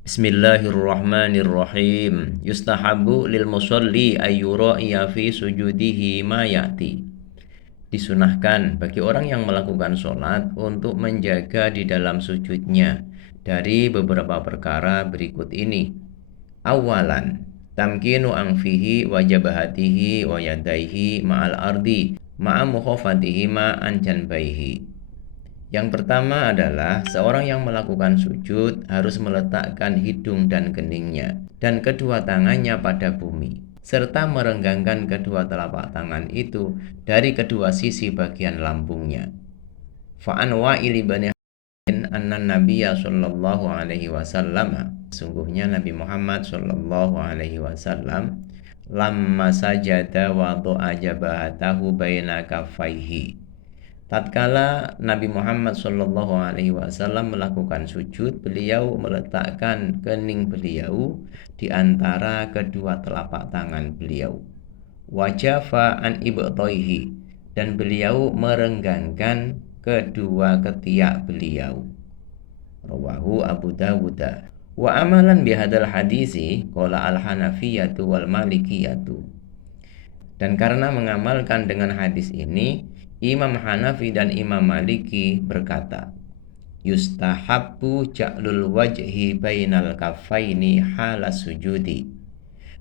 Bismillahirrahmanirrahim. Yustahabu lil musalli ayyura'iya fi sujudihi ma ya'ti. Disunahkan bagi orang yang melakukan sholat untuk menjaga di dalam sujudnya dari beberapa perkara berikut ini. Awalan, tamkinu angfihi wa jabahatihi wa yadaihi ma'al ardi ma'a mukhafatihima an janbaihi. Yang pertama adalah seorang yang melakukan sujud harus meletakkan hidung dan keningnya dan kedua tangannya pada bumi, serta merenggangkan kedua telapak tangan itu dari kedua sisi bagian lambungnya. Fa'an Wa'il bin anna Nabiyya sallallahu alaihi wasallam, sungguhnya Nabi Muhammad sallallahu alaihi wasallam lamma sajada wa do'a jabahatahu baina kaffaihi. Tatkala Nabi Muhammad sallallahu alaihi wasallam melakukan sujud, beliau meletakkan kening beliau di antara kedua telapak tangan beliau. Wajafa an ibtaihi, dan beliau merenggangkan kedua ketiak beliau. Rawahu Abu Dawud. Wa amalan bihadal hadisi qala al-Hanafiyyatu wal Malikiyatu. Dan karena mengamalkan dengan hadis ini, Imam Hanafi dan Imam Maliki berkata, yustahabbu ja'lul wajhi bainal kaffaini hala sujudi.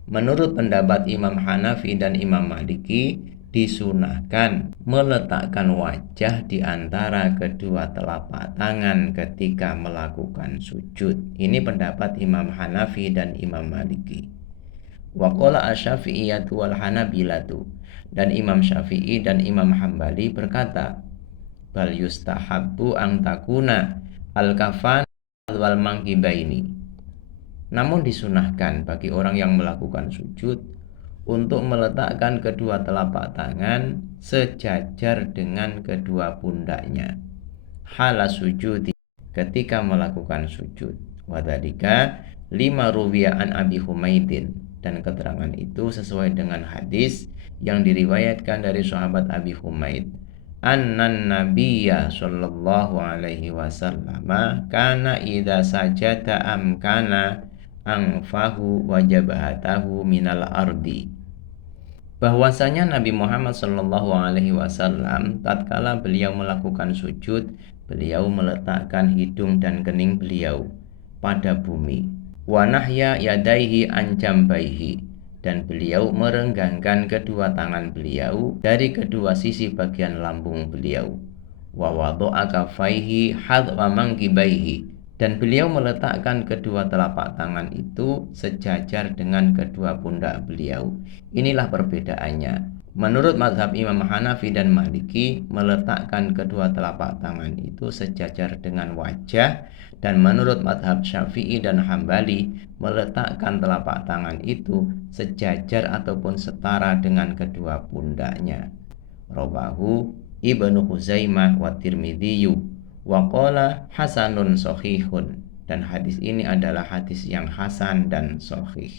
Menurut pendapat Imam Hanafi dan Imam Maliki, disunahkan meletakkan wajah di antara kedua telapak tangan ketika melakukan sujud. Ini pendapat Imam Hanafi dan Imam Maliki. Wa qala asy-Syafi'iyyatu wal Hanabilatu, dan Imam Syafi'i dan Imam Hambali berkata, bal yustahabbu ang takuna al-kafan wal mangkibaini. Namun disunahkan bagi orang yang melakukan sujud untuk meletakkan kedua telapak tangan sejajar dengan kedua pundaknya hala sujudi, ketika melakukan sujud. Wadhalika lima ruwiya an Abi Humaidin, dan keterangan itu sesuai dengan hadis yang diriwayatkan dari sahabat Abi Humaid, annan nabiyya sallallahu alaihi wasallam kana idza sajada amkana angfahu wa jabhatahu minal ardi. Bahwasanya Nabi Muhammad sallallahu alaihi wasallam tatkala beliau melakukan sujud, beliau meletakkan hidung dan kening beliau pada bumi. Wa nahya yadaihi an jambaihi, dan beliau merenggangkan kedua tangan beliau dari kedua sisi bagian lambung beliau. Wa wada'a kaffaihi hadwa mangkibaihi, dan beliau meletakkan kedua telapak tangan itu sejajar dengan kedua pundak beliau. Inilah perbedaannya. Menurut mazhab Imam Hanafi dan Maliki, meletakkan kedua telapak tangan itu sejajar dengan wajah, dan menurut mazhab Syafi'i dan Hambali, meletakkan telapak tangan itu sejajar ataupun setara dengan kedua pundaknya. Rawahu Ibnu Khuzaimah wa Tirmidzi wa qala hasanun shahihun, dan hadis ini adalah hadis yang hasan dan sahih.